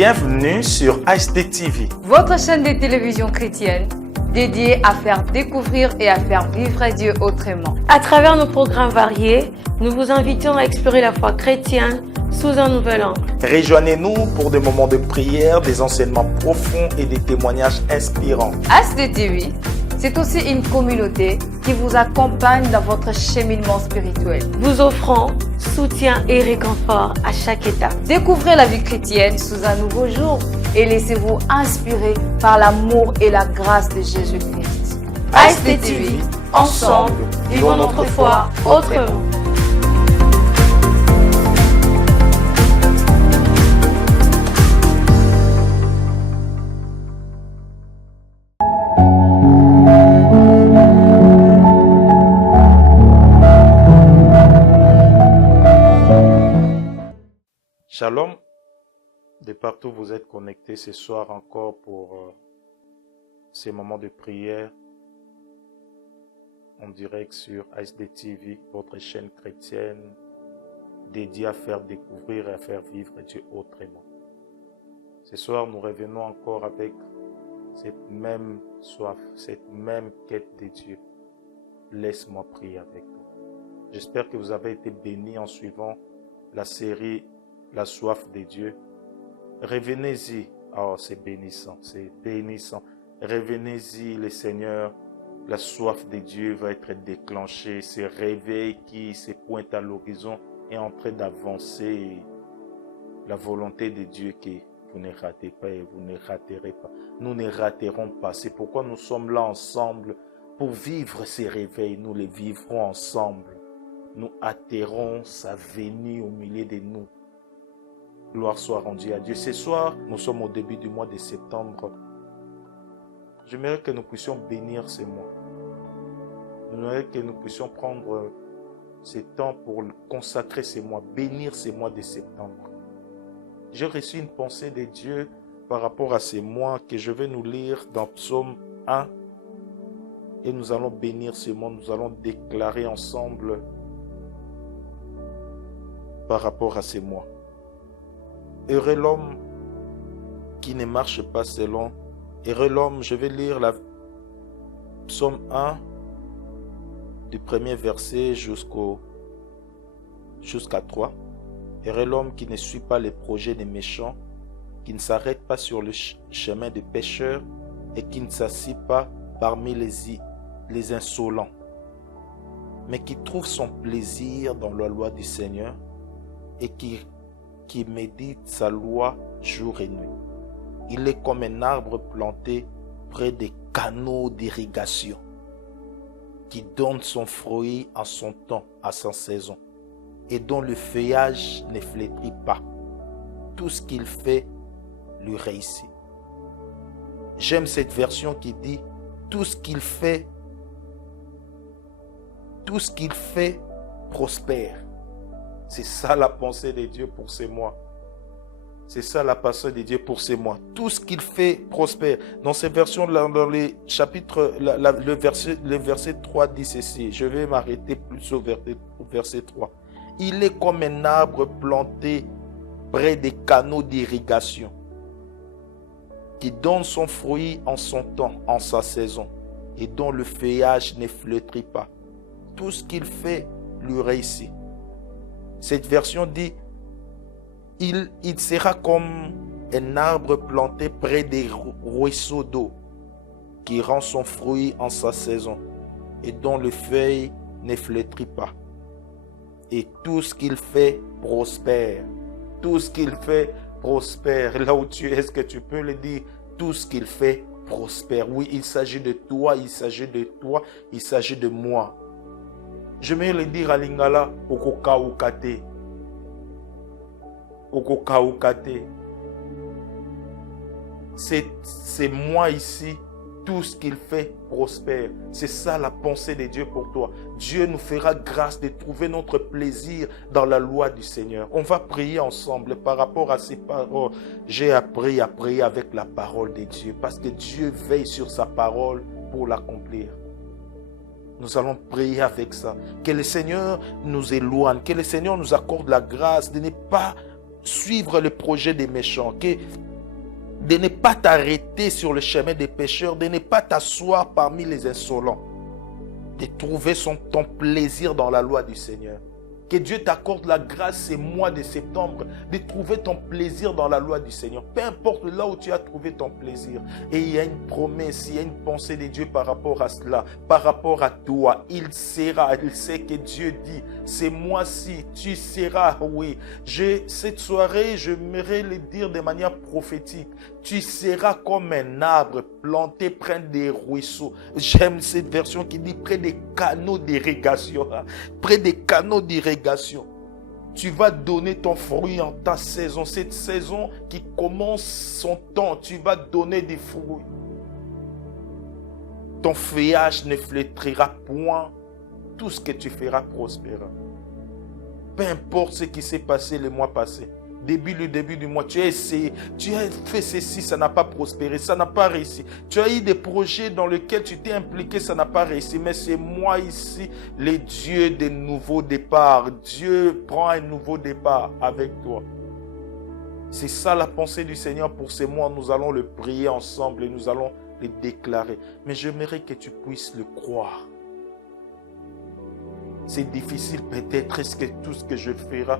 Bienvenue sur HD TV, votre chaîne de télévision chrétienne dédiée à faire découvrir et à faire vivre Dieu autrement. À travers nos programmes variés, nous vous invitons à explorer la foi chrétienne sous un nouvel angle. Rejoignez-nous pour des moments de prière, des enseignements profonds et des témoignages inspirants. HD TV, c'est aussi une communauté qui vous accompagne dans votre cheminement spirituel, vous offrant soutien et réconfort à chaque étape. Découvrez la vie chrétienne sous un nouveau jour et laissez-vous inspirer par l'amour et la grâce de Jésus-Christ. HD TV, ensemble, vivons notre foi autrement. Shalom, de partout vous êtes connectés ce soir encore pour ces moments de prière en direct sur HD TV, votre chaîne chrétienne dédiée à faire découvrir et à faire vivre Dieu autrement. Ce soir, nous revenons encore avec cette même soif, cette même quête de Dieu. Laisse-moi prier avec vous. J'espère que vous avez été bénis en suivant la série La soif de Dieu. Revenez-y. Oh, c'est bénissant, c'est bénissant. Revenez-y, le Seigneur. La soif de Dieu va être déclenchée. Ce réveil qui se pointe à l'horizon est en train d'avancer. La volonté de Dieu que vous ne ratez pas et vous ne raterez pas. Nous ne raterons pas. C'est pourquoi nous sommes là ensemble pour vivre ces réveils. Nous les vivrons ensemble. Nous hâterons sa venue au milieu de nous. Gloire soit rendue à Dieu. Ce soir, nous sommes au début du mois de septembre. J'aimerais que nous puissions bénir ce mois. J'aimerais que nous puissions prendre ce temps pour consacrer ce mois, bénir ce mois de septembre. J'ai reçu une pensée de Dieu par rapport à ce mois que je vais nous lire dans Psaume 1. Et nous allons bénir ce mois, nous allons déclarer ensemble par rapport à ce mois. Heureux l'homme qui ne marche pas selon. Heureux l'homme, je vais lire la Psaume 1 du premier verset jusqu'à 3. Heureux l'homme qui ne suit pas les projets des méchants, qui ne s'arrête pas sur le chemin des pécheurs et qui ne s'assied pas parmi les insolents, mais qui trouve son plaisir dans la loi du Seigneur et qui médite sa loi jour et nuit. Il est comme un arbre planté près des canaux d'irrigation, qui donne son fruit en son temps, à sa saison, et dont le feuillage ne flétrit pas. Tout ce qu'il fait lui réussit. J'aime cette version qui dit tout ce qu'il fait prospère. C'est ça la pensée de Dieu pour ces mois. C'est ça la pensée de Dieu pour ces mois. Tout ce qu'il fait prospère. Dans ces versions, dans les chapitres, le verset 3 dit ceci. Je vais m'arrêter plus au verset 3. Il est comme un arbre planté près des canaux d'irrigation, qui donne son fruit en son temps, en sa saison, et dont le feuillage ne flétrit pas. Tout ce qu'il fait lui réussit. Cette version dit, il sera comme un arbre planté près des ruisseaux d'eau, qui rend son fruit en sa saison, et dont le feuille ne flétrit pas. Et tout ce qu'il fait prospère. Tout ce qu'il fait prospère. Là où tu es, est-ce que tu peux le dire? Tout ce qu'il fait prospère. Oui, il s'agit de toi, il s'agit de toi, il s'agit de moi. Je vais le dire à Lingala, Okokaukate. Okokaukate. C'est moi ici, tout ce qu'il fait prospère. C'est ça la pensée de Dieu pour toi. Dieu nous fera grâce de trouver notre plaisir dans la loi du Seigneur. On va prier ensemble par rapport à ces paroles. J'ai appris à prier avec la parole de Dieu parce que Dieu veille sur sa parole pour l'accomplir. Nous allons prier avec ça. Que le Seigneur nous éloigne, que le Seigneur nous accorde la grâce de ne pas suivre les projets des méchants, que de ne pas t'arrêter sur le chemin des pécheurs, de ne pas t'asseoir parmi les insolents, de trouver ton plaisir dans la loi du Seigneur. Que Dieu t'accorde la grâce ces mois de septembre de trouver ton plaisir dans la loi du Seigneur. Peu importe là où tu as trouvé ton plaisir. Et il y a une promesse, il y a une pensée de Dieu par rapport à cela, par rapport à toi. Il sait que Dieu dit, c'est moi-ci, tu seras, oui. Cette soirée, j'aimerais le dire de manière prophétique. Tu seras comme un arbre planté près des ruisseaux. J'aime cette version qui dit près des canaux d'irrigation. Près des canaux d'irrigation. Tu vas donner ton fruit en ta saison. Cette saison qui commence son temps, tu vas donner des fruits. Ton feuillage ne flétrira point. Tout ce que tu feras prospérera. Peu importe ce qui s'est passé le mois passé. Le début du mois, tu as essayé, tu as fait ceci, ça n'a pas prospéré, ça n'a pas réussi. Tu as eu des projets dans lesquels tu t'es impliqué, ça n'a pas réussi. Mais c'est moi ici, le Dieu des nouveaux départs. Dieu prend un nouveau départ avec toi. C'est ça la pensée du Seigneur pour ces mois. Nous allons le prier ensemble et nous allons le déclarer. Mais j'aimerais que tu puisses le croire. C'est difficile peut-être. Est-ce que tout ce que je ferai,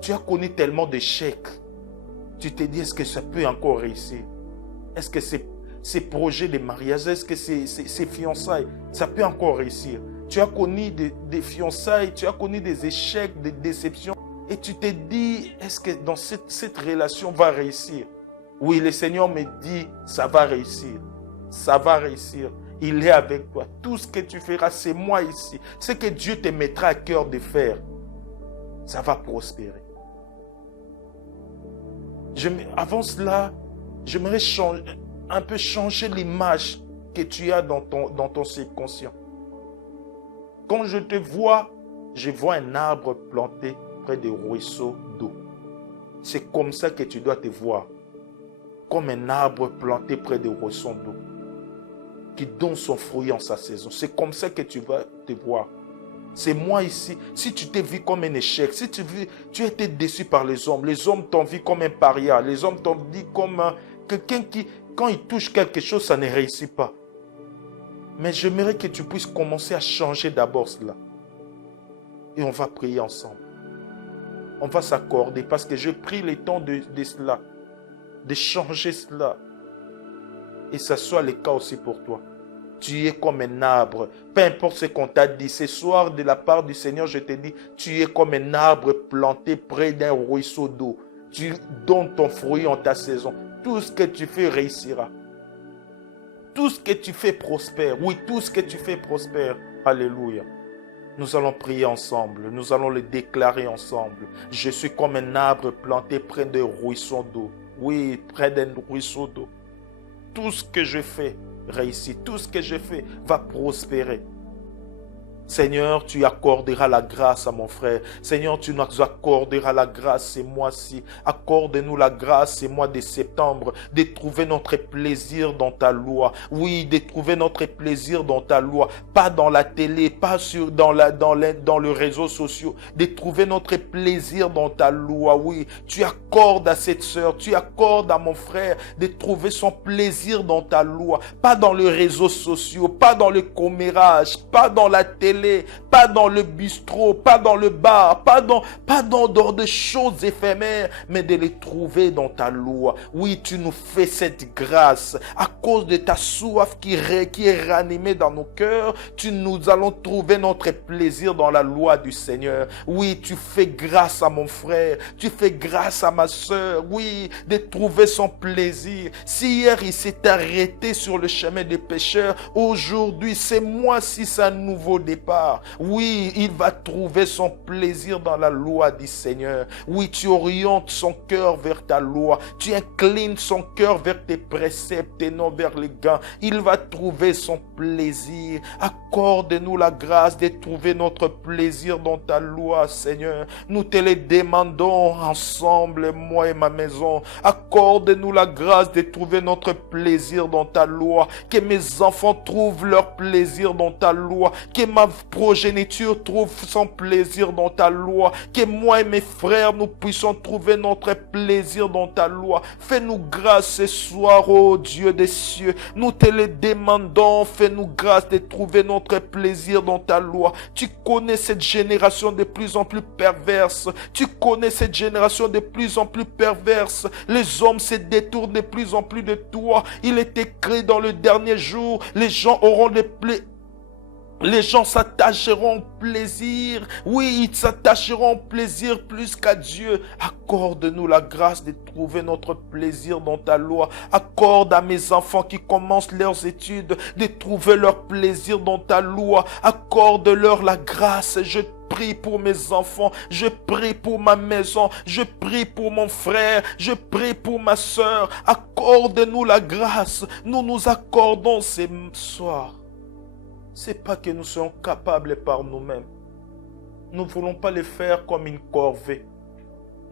tu as connu tellement d'échecs. Tu te dis, est-ce que ça peut encore réussir? Est-ce que ces projets de mariage, est-ce que ces fiançailles, ça peut encore réussir? Tu as connu des fiançailles, tu as connu des échecs, des déceptions. Et tu te dis, est-ce que dans cette relation va réussir? Oui, le Seigneur me dit, ça va réussir. Ça va réussir. Il est avec toi. Tout ce que tu feras, c'est moi ici. Ce que Dieu te mettra à cœur de faire, ça va prospérer. Avant cela, j'aimerais un peu changer l'image que tu as dans ton subconscient. Quand je te vois, je vois un arbre planté près des ruisseaux d'eau. C'est comme ça que tu dois te voir. Comme un arbre planté près des ruisseaux d'eau, qui donne son fruit en sa saison. C'est comme ça que tu vas te voir. C'est moi ici. Si tu t'es vu comme un échec, si tu as été déçu par les hommes t'ont vu comme un paria, les hommes t'ont vu comme quelqu'un qui, quand il touche quelque chose, ça ne réussit pas. Mais j'aimerais que tu puisses commencer à changer d'abord cela. Et on va prier ensemble. On va s'accorder parce que je prie le temps de cela, de changer cela. Et ça soit le cas aussi pour toi. Tu es comme un arbre. Peu importe ce qu'on t'a dit. Ce soir, de la part du Seigneur, je te dis, tu es comme un arbre planté près d'un ruisseau d'eau. Tu donnes ton fruit en ta saison. Tout ce que tu fais réussira. Tout ce que tu fais prospère. Oui, tout ce que tu fais prospère. Alléluia. Nous allons prier ensemble. Nous allons le déclarer ensemble. Je suis comme un arbre planté près d'un ruisseau d'eau. Oui, près d'un ruisseau d'eau. Tout ce que je fais réussit. Tout ce que je fais va prospérer. Seigneur, tu accorderas la grâce à mon frère. Seigneur, tu nous accorderas la grâce ces mois-ci. Accorde-nous la grâce ces mois de septembre de trouver notre plaisir dans ta loi. Oui, de trouver notre plaisir dans ta loi. Pas dans la télé, pas dans le réseau social. De trouver notre plaisir dans ta loi. Oui, tu accordes à cette sœur, tu accordes à mon frère de trouver son plaisir dans ta loi. Pas dans le réseau social, pas dans le commérage, pas dans la télé, pas dans le bistrot, pas dans le bar, pas dans des choses éphémères, mais de les trouver dans ta loi. Oui, tu nous fais cette grâce à cause de ta soif qui est ranimée dans nos cœurs. Nous allons trouver notre plaisir dans la loi du Seigneur. Oui, tu fais grâce à mon frère, tu fais grâce à ma soeur, oui, de trouver son plaisir. Si hier il s'est arrêté sur le chemin des pécheurs, aujourd'hui c'est moi si c'est un nouveau départ. Oui, il va trouver son plaisir dans la loi du Seigneur. Oui, tu orientes son cœur vers ta loi. Tu inclines son cœur vers tes préceptes et non vers les gains. Il va trouver son plaisir. Accorde-nous la grâce de trouver notre plaisir dans ta loi, Seigneur. Nous te le demandons ensemble, moi et ma maison. Accorde-nous la grâce de trouver notre plaisir dans ta loi. Que mes enfants trouvent leur plaisir dans ta loi. Que ma progéniture trouve son plaisir dans ta loi. Que moi et mes frères, nous puissions trouver notre plaisir dans ta loi. Fais-nous grâce ce soir, ô Dieu des cieux. Nous te le demandons. Fais-nous grâce de trouver notre plaisir dans ta loi. Tu connais cette génération de plus en plus perverse. Tu connais cette génération de plus en plus perverse. Les hommes se détournent de plus en plus de toi. Il est écrit dans le dernier jour, les gens auront les gens s'attacheront au plaisir. Oui, ils s'attacheront au plaisir plus qu'à Dieu. Accorde-nous la grâce de trouver notre plaisir dans ta loi. Accorde à mes enfants qui commencent leurs études de trouver leur plaisir dans ta loi. Accorde-leur la grâce. Je prie pour mes enfants, je prie pour ma maison, je prie pour mon frère, je prie pour ma soeur. Accorde-nous la grâce. Nous nous accordons ce soir. C'est pas que nous soyons capables par nous-mêmes. Nous ne voulons pas le faire comme une corvée.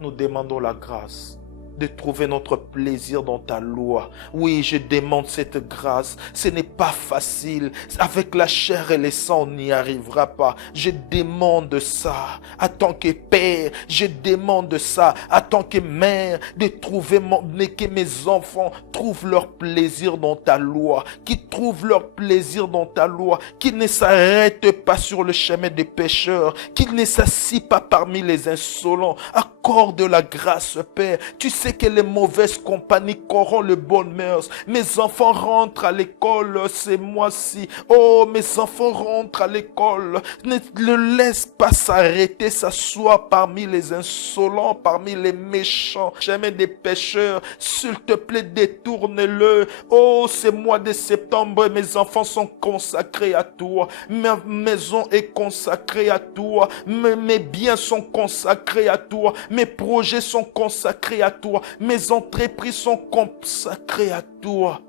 Nous demandons la grâce de trouver notre plaisir dans ta loi. Oui, je demande cette grâce. Ce n'est pas facile. Avec la chair et le sang, on n'y arrivera pas. Je demande ça. En tant que père, je demande ça. En tant que mère, de trouver que mes enfants trouvent leur plaisir dans ta loi. Qu'ils trouvent leur plaisir dans ta loi. Qu'ils ne s'arrêtent pas sur le chemin des pécheurs. Qu'ils ne s'assient pas parmi les insolents. Accorde la grâce, Père. Tu sais que les mauvaises compagnies corrompent le bon mœurs. Mes enfants rentrent à l'école ce mois-ci. Oh, mes enfants rentrent à l'école. Ne le laisse pas s'arrêter, s'asseoir parmi les insolents, parmi les méchants, chemin des pécheurs. S'il te plaît, détourne-le. Oh, ce mois de septembre, mes enfants sont consacrés à toi. Ma maison est consacrée à toi. Mes biens sont consacrés à toi. Mes projets sont consacrés à toi. Mes entreprises sont consacrées à toi.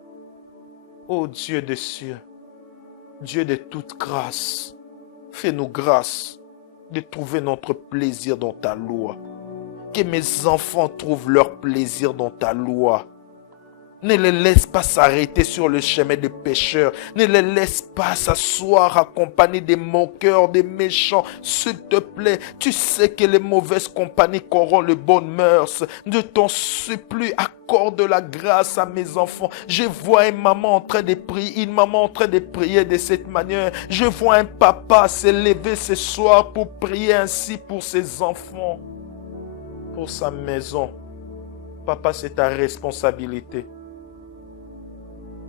Ô Dieu des cieux, Dieu de toute grâce, fais-nous grâce de trouver notre plaisir dans ta loi. Que mes enfants trouvent leur plaisir dans ta loi. Ne les laisse pas s'arrêter sur le chemin des pécheurs. Ne les laisse pas s'asseoir accompagnés des moqueurs, des méchants. S'il te plaît, tu sais que les mauvaises compagnies corrompent les bonnes mœurs. De t'en supplie, accorde la grâce à mes enfants. Je vois une maman en train de prier, de cette manière. Je vois un papa se lever ce soir pour prier ainsi pour ses enfants, pour sa maison. Papa, c'est ta responsabilité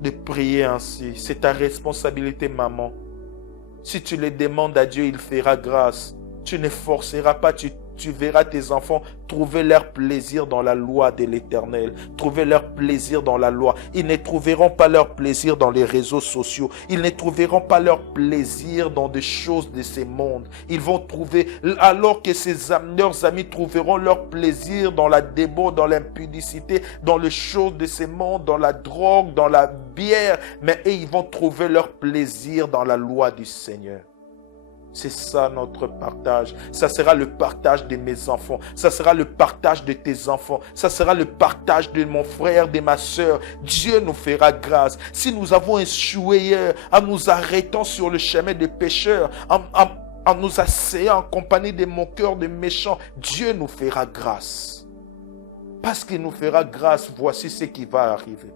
de prier ainsi. C'est ta responsabilité, maman. Si tu le demandes à Dieu, il fera grâce. Tu ne forceras pas, tu verras tes enfants trouver leur plaisir dans la loi de l'Éternel. Trouver leur plaisir dans la loi. Ils ne trouveront pas leur plaisir dans les réseaux sociaux. Ils ne trouveront pas leur plaisir dans des choses de ce monde. Ils vont trouver, alors que leurs amis trouveront leur plaisir dans la débauche, dans l'impudicité, dans les choses de ce monde, dans la drogue, dans la bière. Mais eux, ils vont trouver leur plaisir dans la loi du Seigneur. C'est ça notre partage. Ça sera le partage de mes enfants. Ça sera le partage de tes enfants. Ça sera le partage de mon frère, de ma soeur. Dieu nous fera grâce. Si nous avons échoué hier en nous arrêtant sur le chemin des pécheurs, en nous asseyant en compagnie des moqueurs, des méchants, Dieu nous fera grâce. Parce qu'il nous fera grâce, voici ce qui va arriver.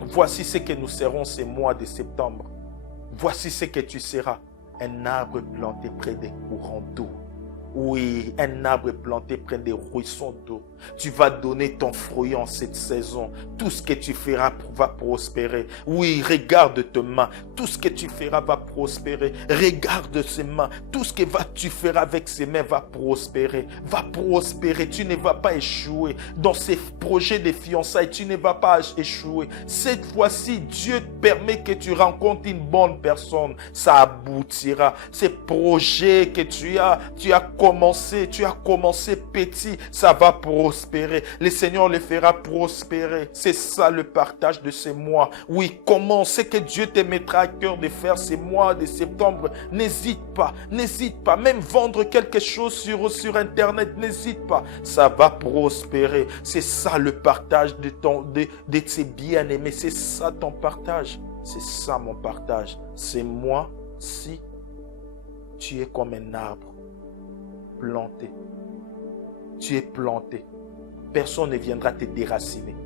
Voici ce que nous serons ces mois de septembre. Voici ce que tu seras. Un arbre planté près des courants d'eau. Oui, un arbre planté près des ruisseaux d'eau. Tu vas donner ton fruit en cette saison. Tout ce que tu feras va prospérer. Oui, regarde tes mains. Tout ce que tu feras va prospérer. Regarde ses mains. Tout ce que tu feras avec ses mains va prospérer. Va prospérer. Tu ne vas pas échouer. Dans ces projets de fiançailles, tu ne vas pas échouer. Cette fois-ci, Dieu permet que tu rencontres une bonne personne. Ça aboutira. Ces projets que tu as commencé petit, ça va prospérer. Le Seigneur les fera prospérer. C'est ça le partage de ces mois. Oui, comment c'est que Dieu te mettra à cœur de faire ces mois de septembre? N'hésite pas. Même vendre quelque chose sur Internet, n'hésite pas. Ça va prospérer. C'est ça le partage de tes bien-aimés. C'est ça ton partage. C'est ça mon partage. C'est moi, si Tu es comme un arbre planté. Tu es planté. Personne ne viendra te déraciner.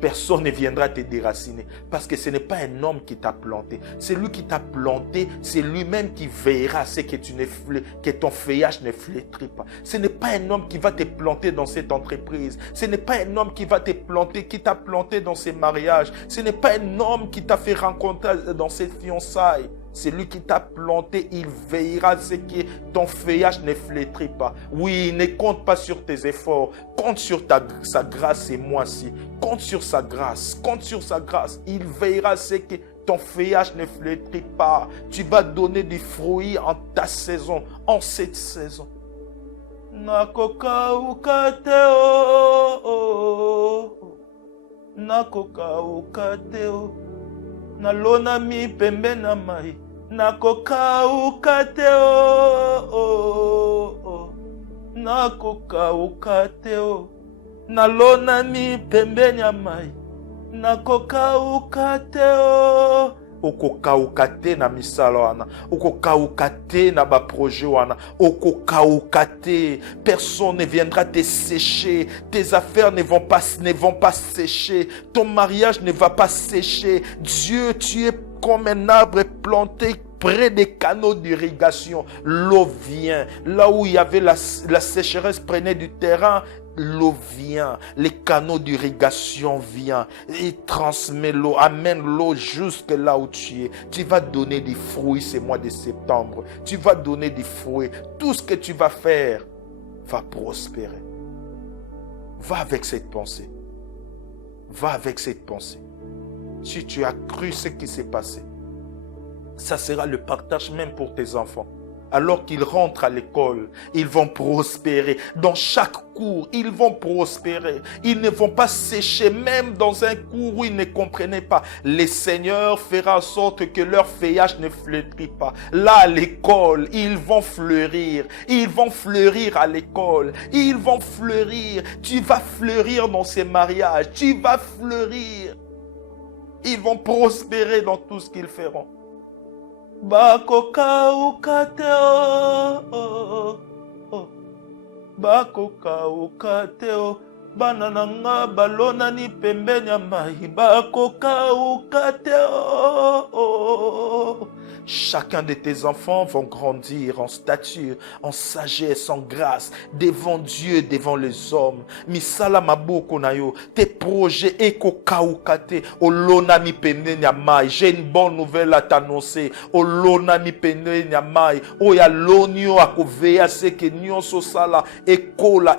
Personne ne viendra te déraciner. Parce que ce n'est pas un homme qui t'a planté. C'est lui qui t'a planté. C'est lui-même qui veillera à ce que ton feuillage ne flétrit pas. Ce n'est pas un homme qui va te planter dans cette entreprise. Ce n'est pas un homme qui va te planter, qui t'a planté dans ces mariages. Ce n'est pas un homme qui t'a fait rencontrer dans cette fiançailles. C'est lui qui t'a planté, il veillera à ce que ton feuillage ne flétrit pas. Oui, ne compte pas sur tes efforts, compte sur sa grâce et moi-ci. Compte sur sa grâce, compte sur sa grâce. Il veillera à ce que ton feuillage ne flétrit pas. Tu vas donner des fruits en ta saison, en cette saison. Nakoka ukateo, nakoka ukateo. Nalona mi pembe na mai nakokauka te nakokauka te nalona mi pembe na mai nakokauka te okokauka te na misala wana okokauka te na ba projet wana okokauka te. Personne ne viendra te sécher, tes affaires ne vont pas sécher, ton mariage ne va pas sécher. Dieu, tu es comme un arbre planté près des canaux d'irrigation. L'eau vient là où il y avait la sécheresse, prenait du terrain. L'eau vient, les canaux d'irrigation viennent, il transmet l'eau, amène l'eau jusque là où tu es. Tu vas donner des fruits ce mois de septembre. Tu vas donner des fruits. Tout ce que tu vas faire va prospérer. Va avec cette pensée. Va avec cette pensée. Si tu as cru ce qui s'est passé, ça sera le partage même pour tes enfants. Alors qu'ils rentrent à l'école, ils vont prospérer. Dans chaque cours, ils vont prospérer. Ils ne vont pas sécher, même dans un cours où ils ne comprenaient pas. Le Seigneur fera en sorte que leur feuillage ne flétrit pas. Là, à l'école, ils vont fleurir. Ils vont fleurir à l'école. Ils vont fleurir. Tu vas fleurir dans ces mariages. Tu vas fleurir. Ils vont prospérer dans tout ce qu'ils feront. Bakoka ukateo, bakoka ukateo, banananga balona ni pembeni ya mai, bakoka ukateo. Chacun de tes enfants vont grandir en stature, en sagesse, en grâce, devant Dieu, devant les hommes. Misala maboko na yo, tes projets ekokaukate, olona mi pembeni ya mai. J'ai une bonne nouvelle à t'annoncer. Olona mi pembeni ya mai. Oya lonio akoveya seke nyonso sala ekola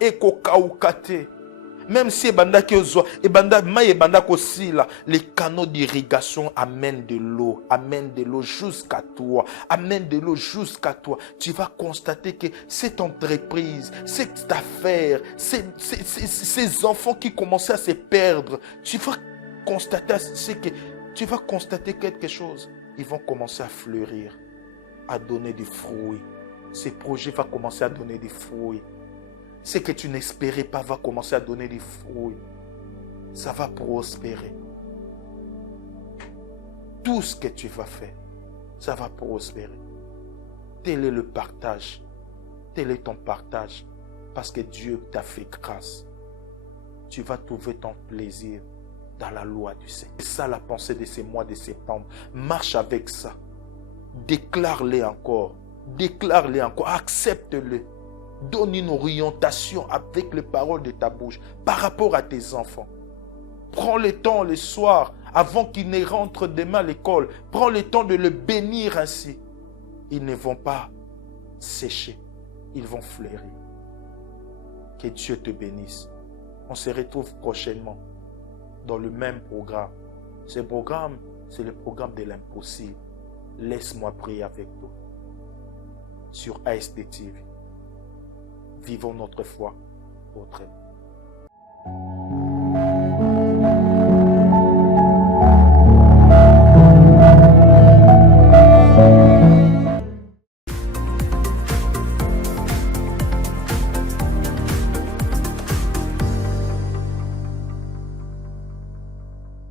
ekokaukate. Même si les canaux d'irrigation amènent de l'eau jusqu'à toi, amènent de l'eau jusqu'à toi. Tu vas constater que cette entreprise, cette affaire, ces enfants qui commençaient à se perdre, tu vas constater quelque chose. Ils vont commencer à fleurir, à donner des fruits. Ces projets vont commencer à donner des fruits. Ce que tu n'espérais pas va commencer à donner des fruits. Ça va prospérer. Tout ce que tu vas faire, ça va prospérer. Tel est le partage. Tel est ton partage. Parce que Dieu t'a fait grâce. Tu vas trouver ton plaisir dans la loi du Seigneur. C'est ça la pensée de ces mois de septembre. Marche avec ça. Déclare-les encore. Déclare-les encore. Accepte-le. Donne une orientation avec les paroles de ta bouche par rapport à tes enfants. Prends le temps le soir, avant qu'ils ne rentrent demain à l'école. Prends le temps de le bénir ainsi. Ils ne vont pas sécher. Ils vont fleurir. Que Dieu te bénisse. On se retrouve prochainement dans le même programme. Ce programme, c'est le programme de l'impossible. Laisse-moi prier avec toi. Sur ASD TV. Vivons notre foi autrement.